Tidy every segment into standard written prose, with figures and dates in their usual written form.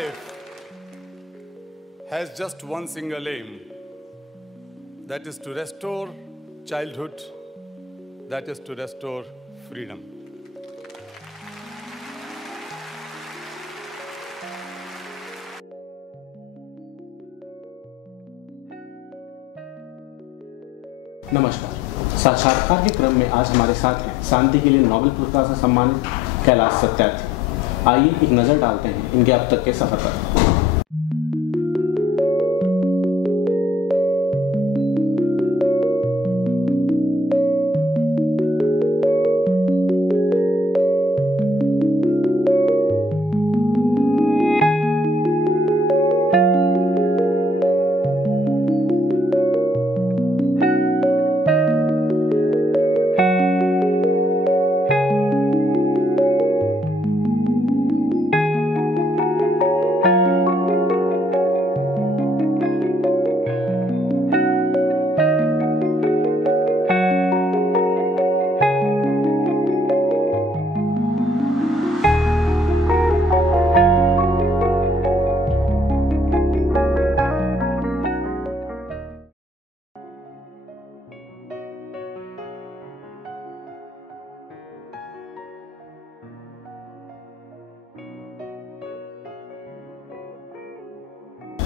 life has just one single aim, that is to restore childhood, that is to restore freedom. नमस्कार। साक्षात्कार के क्रम में आज हमारे साथ हैं शांति के लिए नोबेल पुरस्कार से सम्मानित कैलाश सत्यार्थी। आइए एक नज़र डालते हैं इनके अब तक के सफर पर।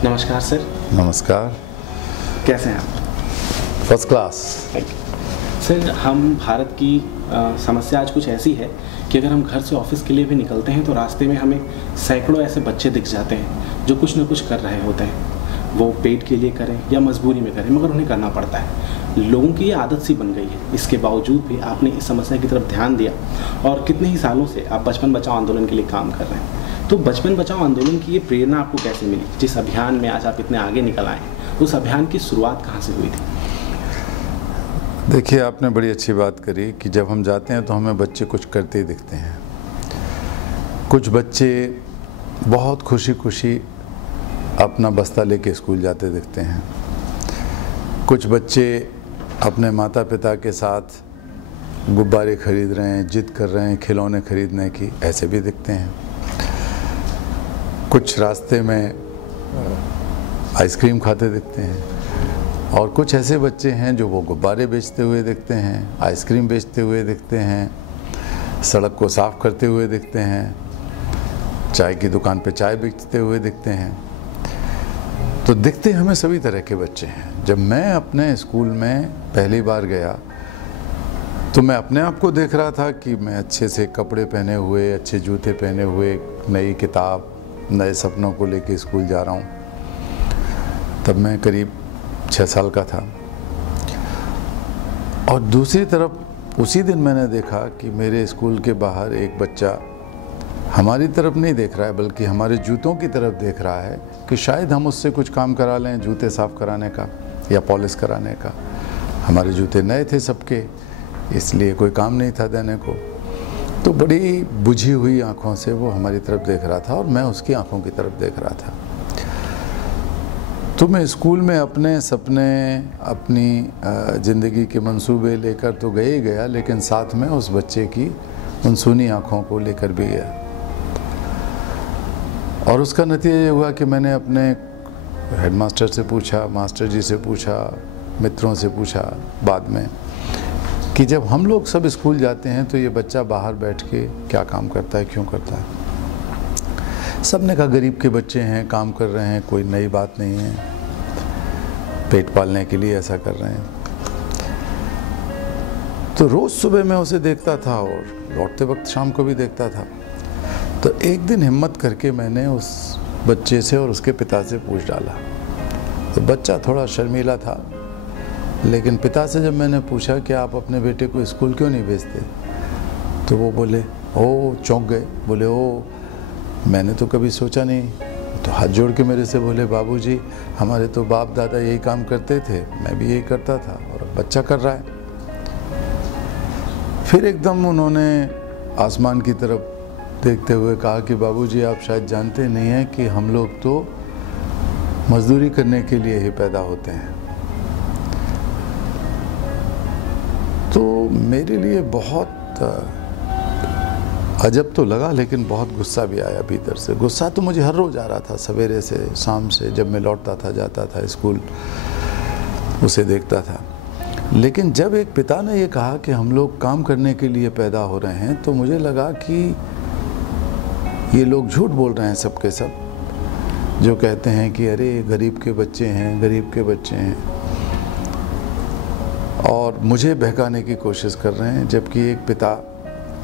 नमस्कार सर। नमस्कार। कैसे हैं आप? First class. सर, हम भारत की समस्या आज कुछ ऐसी है कि अगर हम घर से ऑफिस के लिए भी निकलते हैं तो रास्ते में हमें सैकड़ों ऐसे बच्चे दिख जाते हैं जो कुछ न कुछ कर रहे होते हैं। वो पेट के लिए करें या मजबूरी में करें, मगर उन्हें करना पड़ता है। लोगों की ये आदत सी बन गई है। इसके बावजूद भी आपने इस समस्या की तरफ ध्यान दिया और कितने ही सालों से आप बचपन बचाओ आंदोलन के लिए काम कर रहे हैं। तो बचपन बचाओ आंदोलन की ये प्रेरणा आपको कैसे मिली? जिस अभियान में आज आप इतने आगे निकल आए हैं, उस अभियान की शुरुआत कहाँ से हुई थी? देखिए, आपने बड़ी अच्छी बात करी कि जब हम जाते हैं तो हमें बच्चे कुछ करते ही दिखते हैं। कुछ बच्चे बहुत खुशी खुशी अपना बस्ता लेके स्कूल जाते दिखते हैं। कुछ बच्चे अपने माता पिता के साथ गुब्बारे खरीद रहे हैं, जिद कर रहे हैं खिलौने खरीदने की, ऐसे भी दिखते हैं। कुछ रास्ते में आइसक्रीम खाते दिखते हैं और कुछ ऐसे बच्चे हैं जो वो गुब्बारे बेचते हुए दिखते हैं, आइसक्रीम बेचते हुए दिखते हैं, सड़क को साफ़ करते हुए दिखते हैं, चाय की दुकान पे चाय बेचते हुए दिखते हैं। तो दिखते हमें सभी तरह के बच्चे हैं। जब मैं अपने स्कूल में पहली बार गया तो मैं अपने आप को देख रहा था कि मैं अच्छे से कपड़े पहने हुए, अच्छे जूते पहने हुए, नई किताब, नए सपनों को लेके स्कूल जा रहा हूँ। तब मैं करीब 6 साल का था। और दूसरी तरफ उसी दिन मैंने देखा कि मेरे स्कूल के बाहर एक बच्चा हमारी तरफ नहीं देख रहा है बल्कि हमारे जूतों की तरफ देख रहा है कि शायद हम उससे कुछ काम करा लें, जूते साफ़ कराने का या पॉलिश कराने का। हमारे जूते नए थे सबके, इसलिए कोई काम नहीं था देने को। तो बड़ी बुझी हुई आँखों से वो हमारी तरफ देख रहा था और मैं उसकी आँखों की तरफ देख रहा था। तो मैं स्कूल में अपने सपने, अपनी ज़िंदगी के मंसूबे लेकर तो गए ही गया, लेकिन साथ में उस बच्चे की उन सूनी आँखों को लेकर भी गया। और उसका नतीजा ये हुआ कि मैंने अपने हेडमास्टर से पूछा, मास्टर जी से पूछा, मित्रों से पूछा बाद में कि जब हम लोग सब स्कूल जाते हैं तो ये बच्चा बाहर बैठ के क्या काम करता है, क्यों करता है? सब ने कहा गरीब के बच्चे हैं, काम कर रहे हैं, कोई नई बात नहीं है, पेट पालने के लिए ऐसा कर रहे हैं। तो रोज़ सुबह मैं उसे देखता था और लौटते वक्त शाम को भी देखता था। तो एक दिन हिम्मत करके मैंने उस बच्चे से और उसके पिता से पूछ डाला। तो बच्चा थोड़ा शर्मीला था, लेकिन पिता से जब मैंने पूछा कि आप अपने बेटे को स्कूल क्यों नहीं भेजते, तो वो बोले, ओ, चौंक गए। बोले, ओ, मैंने तो कभी सोचा नहीं। तो हाथ जोड़ के मेरे से बोले, बाबूजी, हमारे तो बाप दादा यही काम करते थे, मैं भी यही करता था और अब बच्चा कर रहा है। फिर एकदम उन्होंने आसमान की तरफ देखते हुए कहा कि बाबूजी, आप शायद जानते नहीं हैं कि हम लोग तो मजदूरी करने के लिए ही पैदा होते हैं। तो मेरे लिए बहुत अजब तो लगा, लेकिन बहुत गुस्सा भी आया भीतर से। गुस्सा तो मुझे हर रोज़ आ रहा था, सवेरे से शाम से, जब मैं लौटता था, जाता था स्कूल, उसे देखता था। लेकिन जब एक पिता ने ये कहा कि हम लोग काम करने के लिए पैदा हो रहे हैं, तो मुझे लगा कि ये लोग झूठ बोल रहे हैं सबके सब, जो कहते हैं कि अरे गरीब के बच्चे हैं, गरीब के बच्चे हैं, और मुझे बहकाने की कोशिश कर रहे हैं। जबकि एक पिता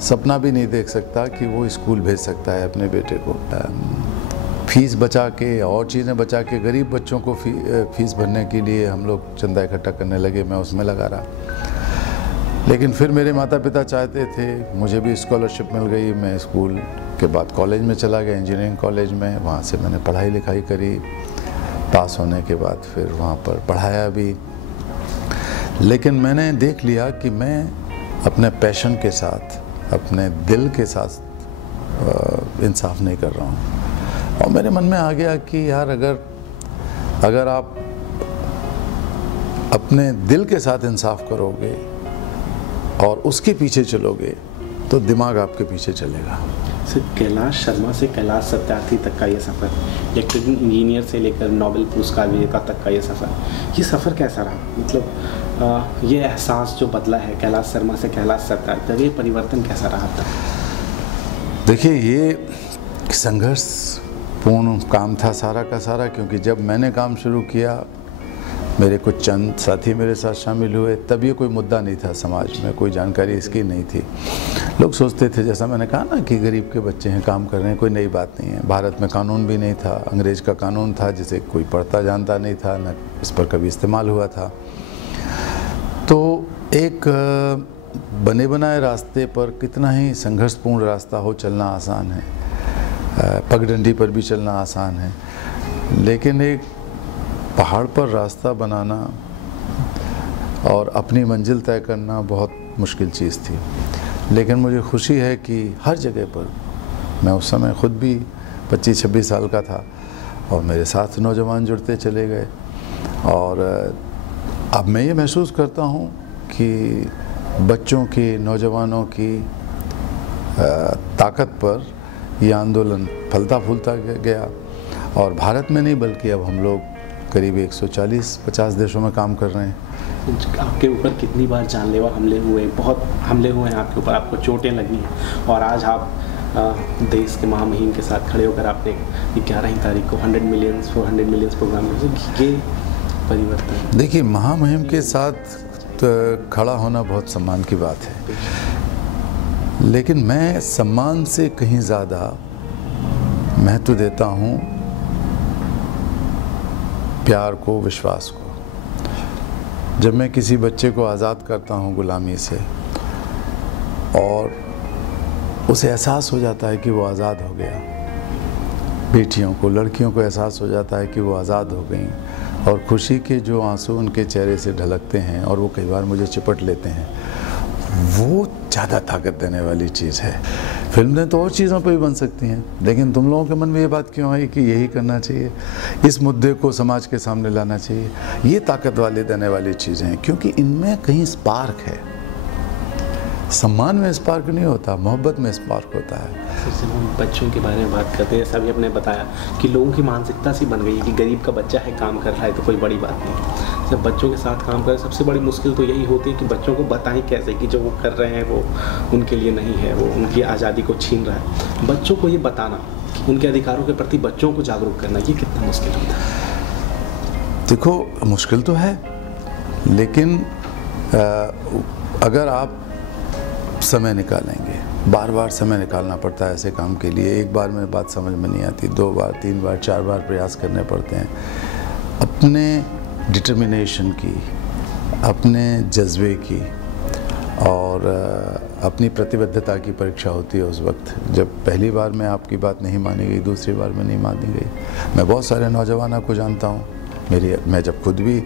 सपना भी नहीं देख सकता कि वो स्कूल भेज सकता है अपने बेटे को। फीस बचा के और चीज़ें बचा के गरीब बच्चों को फीस भरने के लिए हम लोग चंदा इकट्ठा करने लगे, मैं उसमें लगा रहा। लेकिन फिर मेरे माता पिता चाहते थे, मुझे भी स्कॉलरशिप मिल गई, मैं स्कूल के बाद कॉलेज में चला गया, इंजीनियरिंग कॉलेज में। वहाँ से मैंने पढ़ाई लिखाई करी, पास होने के बाद फिर वहाँ पर पढ़ाया भी। लेकिन मैंने देख लिया कि मैं अपने पैशन के साथ, अपने दिल के साथ इंसाफ नहीं कर रहा हूँ। और मेरे मन में आ गया कि यार अगर आप अपने दिल के साथ इंसाफ करोगे और उसके पीछे चलोगे, तो दिमाग आपके पीछे चलेगा। सर, कैलाश शर्मा से कैलाश सत्यार्थी तक का ये सफ़र, इलेक्ट्रिकल इंजीनियर से लेकर नोबेल पुरस्कार विजेता तक का ये सफ़र कैसा रहा? मतलब ये एहसास जो बदला है कैलाश शर्मा से कैलाश सत्यार्थी तक, ये परिवर्तन कैसा रहा था? देखिए, ये संघर्षपूर्ण काम था सारा का सारा, क्योंकि जब मैंने काम शुरू किया, मेरे कुछ चंद साथी मेरे साथ शामिल हुए, तब ये कोई मुद्दा नहीं था समाज में, कोई जानकारी इसकी नहीं थी। लोग सोचते थे, जैसा मैंने कहा ना, कि गरीब के बच्चे हैं, काम कर रहे हैं, कोई नई बात नहीं है। भारत में कानून भी नहीं था, अंग्रेज़ का कानून था जिसे कोई पढ़ता जानता नहीं था, न इस पर कभी इस्तेमाल हुआ था। तो एक बने बनाए रास्ते पर कितना ही संघर्षपूर्ण रास्ता हो, चलना आसान है, पगडंडी पर भी चलना आसान है, लेकिन एक पहाड़ पर रास्ता बनाना और अपनी मंजिल तय करना बहुत मुश्किल चीज़ थी। लेकिन मुझे खुशी है कि हर जगह पर, मैं उस समय ख़ुद भी 25-26 साल का था और मेरे साथ नौजवान जुड़ते चले गए, और अब मैं ये महसूस करता हूँ कि बच्चों की, नौजवानों की ताकत पर यह आंदोलन फलता फूलता गया। और भारत में नहीं, बल्कि अब हम लोग करीब 140-50 देशों में काम कर रहे हैं। आपके ऊपर कितनी बार जानलेवा हमले हुए? बहुत हमले हुए हैं आपके ऊपर, आपको चोटें लगी हैं, और आज आप देश के महामहिम के साथ खड़े होकर आपने 11 तारीख को 100 मिलियन 400 मिलियन प्रोग्राम में ये परिवर्तन। देखिए, महामहिम के साथ खड़ा होना बहुत सम्मान की बात है, लेकिन मैं सम्मान से कहीं ज़्यादा महत्व देता हूँ प्यार को, विश्वास को। जब मैं किसी बच्चे को आज़ाद करता हूँ गुलामी से, और उसे एहसास हो जाता है कि वो आज़ाद हो गया, बेटियों को, लड़कियों को एहसास हो जाता है कि वो आज़ाद हो गई, और खुशी के जो आंसू उनके चेहरे से ढलकते हैं और वो कई बार मुझे चिपट लेते हैं, वो ज़्यादा ताकत देने वाली चीज़ है। फिल्में तो और चीज़ों पर भी बन सकती हैं, लेकिन तुम लोगों के मन में ये बात क्यों आई कि यही करना चाहिए, इस मुद्दे को समाज के सामने लाना चाहिए? ये ताकत वाली देने वाली चीज़ें हैं, क्योंकि इनमें कहीं स्पार्क है। सम्मान में स्पार्क नहीं होता, मोहब्बत में स्पार्क होता है। जब हम बच्चों के बारे में बात करते हैं, सभी आपने बताया कि लोगों की मानसिकता सी बन गई है कि गरीब का बच्चा है, काम कर रहा है तो कोई बड़ी बात नहीं। जब बच्चों के साथ काम करें, सबसे बड़ी मुश्किल तो यही होती है कि बच्चों को बताएं कैसे कि जो वो कर रहे हैं वो उनके लिए नहीं है, वो उनकी आज़ादी को छीन रहा है। बच्चों को ये बताना, उनके अधिकारों के प्रति बच्चों को जागरूक करना, ये कितना मुश्किल होता है? देखो, मुश्किल तो है, लेकिन अगर आप समय निकालेंगे, बार बार समय निकालना पड़ता है ऐसे काम के लिए। एक बार में बात समझ में नहीं आती, 2 बार, 3 बार, 4 बार प्रयास करने पड़ते हैं। अपने डिटर्मिनेशन की, अपने जज्बे की और अपनी प्रतिबद्धता की परीक्षा होती है उस वक्त, जब पहली बार में आपकी बात नहीं मानी गई, दूसरी बार में नहीं मानी गई। मैं बहुत सारे नौजवानों को जानता हूँ। मैं जब खुद भी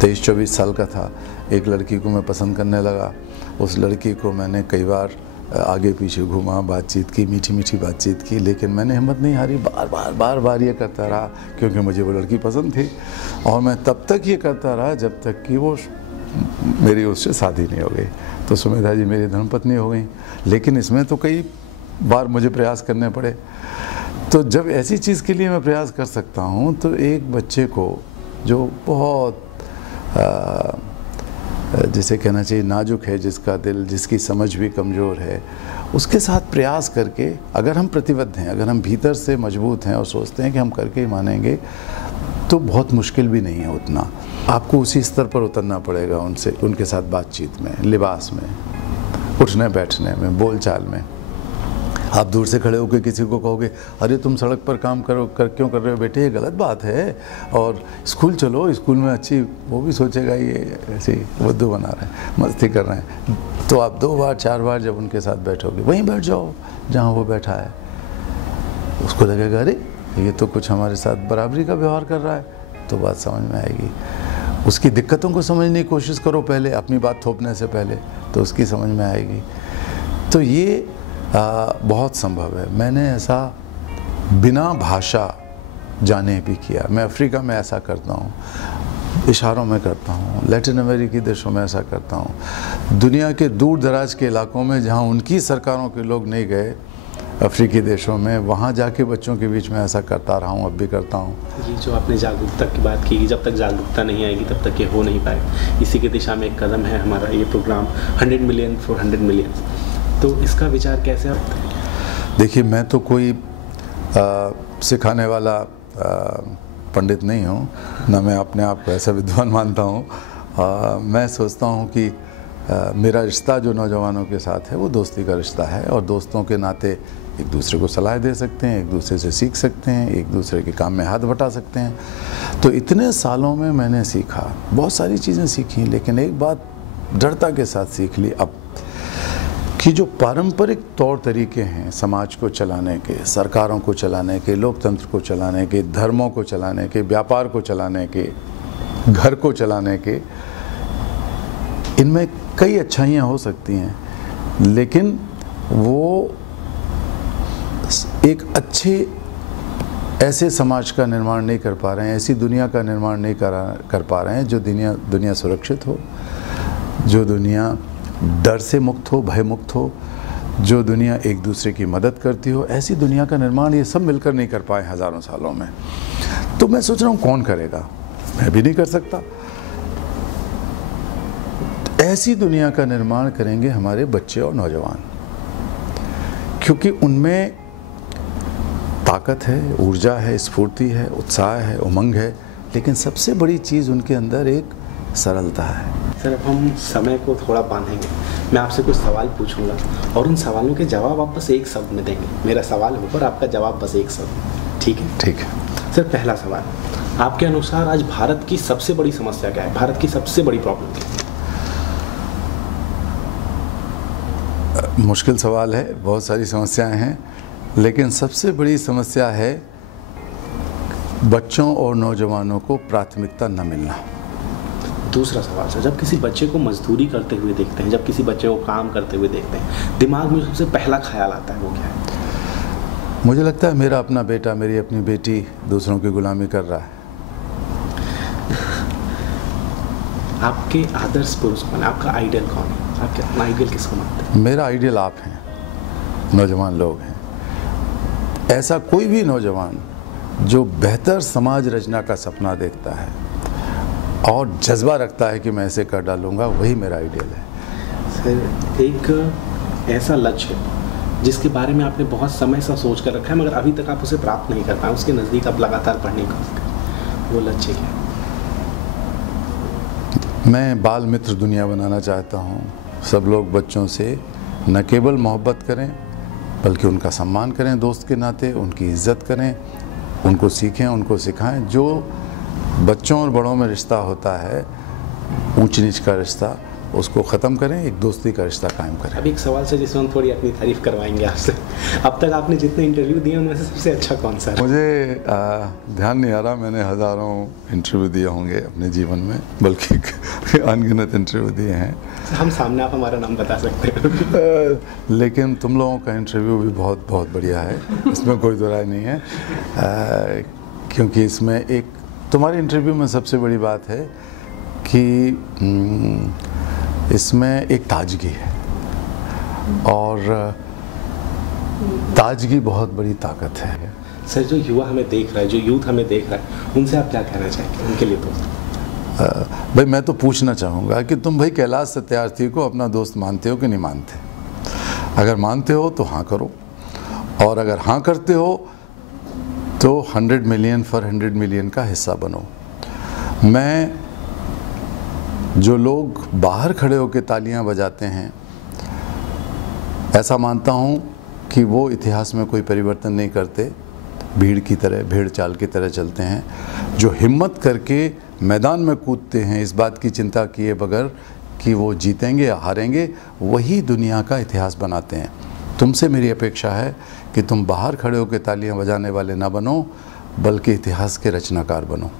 23-24 साल का था, एक लड़की को मैं पसंद करने लगा। उस लड़की को मैंने कई बार आगे पीछे घुमा, बातचीत की, मीठी मीठी बातचीत की, लेकिन मैंने हिम्मत नहीं हारी, बार बार ये करता रहा, क्योंकि मुझे वो लड़की पसंद थी। और मैं तब तक ये करता रहा जब तक कि वो मेरी उससे शादी नहीं हो गई। तो सुमेधा जी मेरी धर्मपत्नी हो गई। लेकिन इसमें तो कई बार मुझे प्रयास करने पड़े। तो जब ऐसी चीज़ के लिए मैं प्रयास कर सकता हूँ तो एक बच्चे को जो बहुत जिसे कहना चाहिए नाजुक है, जिसका दिल, जिसकी समझ भी कमज़ोर है, उसके साथ प्रयास करके अगर हम प्रतिबद्ध हैं, अगर हम भीतर से मजबूत हैं और सोचते हैं कि हम करके ही मानेंगे, तो बहुत मुश्किल भी नहीं है उतना। आपको उसी स्तर पर उतरना पड़ेगा उनसे, उनके साथ बातचीत में, लिबास में, उठने बैठने में, बोलचाल में। आप दूर से खड़े होकर किसी को कहोगे अरे तुम सड़क पर काम क्यों कर रहे हो बेटे, ये गलत बात है, और स्कूल चलो, स्कूल में अच्छी, वो भी सोचेगा ये ऐसे बुद्धू बना रहे हैं, मस्ती कर रहे हैं। तो आप 2 बार 4 बार जब उनके साथ बैठोगे, वहीं बैठ जाओ जहाँ वो बैठा है, उसको लगेगा अरे ये तो कुछ हमारे साथ बराबरी का व्यवहार कर रहा है, तो बात समझ में आएगी। उसकी दिक्कतों को समझने की कोशिश करो पहले, अपनी बात थोपने से पहले, तो उसकी समझ में आएगी। तो ये बहुत संभव है। मैंने ऐसा बिना भाषा जाने भी किया। मैं अफ्रीका में ऐसा करता हूँ, इशारों में करता हूँ, लैटिन अमेरिकी देशों में ऐसा करता हूँ, दुनिया के दूर दराज के इलाकों में जहाँ उनकी सरकारों के लोग नहीं गए, अफ्रीकी देशों में, वहाँ जाके बच्चों के बीच में ऐसा करता रहा हूँ, अब भी करता हूँ। ये जो आपने जागरूकता की बात की, जब तक जागरूकता नहीं आएगी तब तक ये हो नहीं पाएगा। इसी की दिशा में एक कदम है हमारा ये प्रोग्राम 100 मिलियन फॉर 100 मिलियन। तो इसका विचार कैसे आप? देखिए, मैं तो कोई सिखाने वाला पंडित नहीं हूँ, ना मैं अपने आप को ऐसा विद्वान मानता हूँ। मैं सोचता हूँ कि मेरा रिश्ता जो नौजवानों के साथ है वो दोस्ती का रिश्ता है, और दोस्तों के नाते एक दूसरे को सलाह दे सकते हैं, एक दूसरे से सीख सकते हैं, एक दूसरे के काम में हाथ बटा सकते हैं। तो इतने सालों में मैंने सीखा, बहुत सारी चीज़ें सीखी, लेकिन एक बात दृढ़ता के साथ सीख ली अब, कि जो पारंपरिक तौर तरीके हैं समाज को चलाने के, सरकारों को चलाने के, लोकतंत्र को चलाने के, धर्मों को चलाने के, व्यापार को चलाने के, घर को चलाने के, इनमें कई अच्छाइयाँ हो सकती हैं, लेकिन वो एक अच्छे ऐसे समाज का निर्माण नहीं कर पा रहे हैं, ऐसी दुनिया का निर्माण नहीं कर पा रहे हैं जो दुनिया सुरक्षित हो, जो दुनिया डर से मुक्त हो, भय मुक्त हो, जो दुनिया एक दूसरे की मदद करती हो। ऐसी दुनिया का निर्माण ये सब मिलकर नहीं कर पाए हज़ारों सालों में। तो मैं सोच रहा हूँ कौन करेगा, मैं भी नहीं कर सकता। ऐसी दुनिया का निर्माण करेंगे हमारे बच्चे और नौजवान, क्योंकि उनमें ताकत है, ऊर्जा है, स्फूर्ति है, उत्साह है, उमंग है, लेकिन सबसे बड़ी चीज़ उनके अंदर एक सरलता है। सर, अब हम समय को थोड़ा बांधेंगे। मैं आपसे कुछ सवाल पूछूंगा और उन सवालों के जवाब आप बस एक शब्द में देंगे। मेरा सवाल होगा, आपका जवाब बस एक शब्द, ठीक है? ठीक है। सर, पहला सवाल, आपके अनुसार आज भारत की सबसे बड़ी समस्या क्या है? भारत की सबसे बड़ी प्रॉब्लम क्या है? मुश्किल सवाल है, बहुत सारी समस्याएं हैं, लेकिन सबसे बड़ी समस्या है बच्चों और नौजवानों को प्राथमिकता न मिलना। दूसरा सवाल सर, जब किसी बच्चे को मजदूरी करते हुए देखते हैं, जब किसी बच्चे को काम करते हुए देखते हैं, दिमाग में सबसे पहला ख्याल आता है, वो क्या है? मुझे लगता है मेरा अपना बेटा, मेरी अपनी बेटी दूसरों की गुलामी कर रहा है। आपके आदर्श पुरुष कौन है? आपका आइडियल कौन है? आपके अपना आइडियल किसको मानते हैं? मेरा आइडियल आप हैं, नौजवान लोग हैं। ऐसा कोई भी नौजवान जो बेहतर समाज रचना का सपना देखता है और जज्बा रखता है कि मैं ऐसे कर डालूंगा, वही मेरा आइडियल है। सर, एक ऐसा लक्ष्य जिसके बारे में आपने बहुत समय से सोच कर रखा है मगर अभी तक आप उसे प्राप्त नहीं कर पाए, उसके नज़दीक आप लगातार पढ़ने की कोशिश करें, वो लक्ष्य क्या है? मैं बाल मित्र दुनिया बनाना चाहता हूँ। सब लोग बच्चों से न केवल मोहब्बत करें बल्कि उनका सम्मान करें, दोस्त के नाते उनकी इज्जत करें, उनको सीखें, उनको सिखाएं। जो बच्चों और बड़ों में रिश्ता होता है, ऊंच नीच का रिश्ता, उसको ख़त्म करें, एक दोस्ती का रिश्ता कायम करें। अब एक सवाल से जिसमें हम थोड़ी अपनी तारीफ़ करवाएंगे आपसे, अब तक आपने जितने इंटरव्यू दिए उनमें से सबसे अच्छा कौन सा है? मुझे ध्यान नहीं आ रहा, मैंने हज़ारों इंटरव्यू दिए होंगे अपने जीवन में, बल्कि अनगिनत इंटरव्यू दिए हैं। हम सामने आप हमारा नाम बता सकते हैं। लेकिन तुम लोगों का इंटरव्यू भी बहुत बहुत बढ़िया है, इसमें कोई दो राय नहीं है। क्योंकि इसमें एक तुम्हारे इंटरव्यू में सबसे बड़ी बात है कि इसमें एक ताजगी है और ताजगी बहुत बड़ी ताकत है। सर, जो युवा हमें देख रहा है, जो यूथ हमें देख रहा है, उनसे आप क्या कहना चाहेंगे उनके लिए? भाई मैं तो पूछना चाहूँगा कि तुम भाई कैलाश सत्यार्थी को अपना दोस्त मानते हो कि नहीं मानते? अगर मानते हो तो हाँ करो, और अगर हाँ करते हो तो 100 मिलियन फॉर 100 मिलियन का हिस्सा बनो। मैं जो लोग बाहर खड़े होकर तालियां बजाते हैं, ऐसा मानता हूं कि वो इतिहास में कोई परिवर्तन नहीं करते, भीड़ की तरह, भेड़ चाल की तरह चलते हैं। जो हिम्मत करके मैदान में कूदते हैं इस बात की चिंता किए बगैर कि वो जीतेंगे या हारेंगे, वही दुनिया का इतिहास बनाते हैं। तुमसे मेरी अपेक्षा है कि तुम बाहर खड़े होकर तालियां बजाने वाले ना बनो, बल्कि इतिहास के रचनाकार बनो।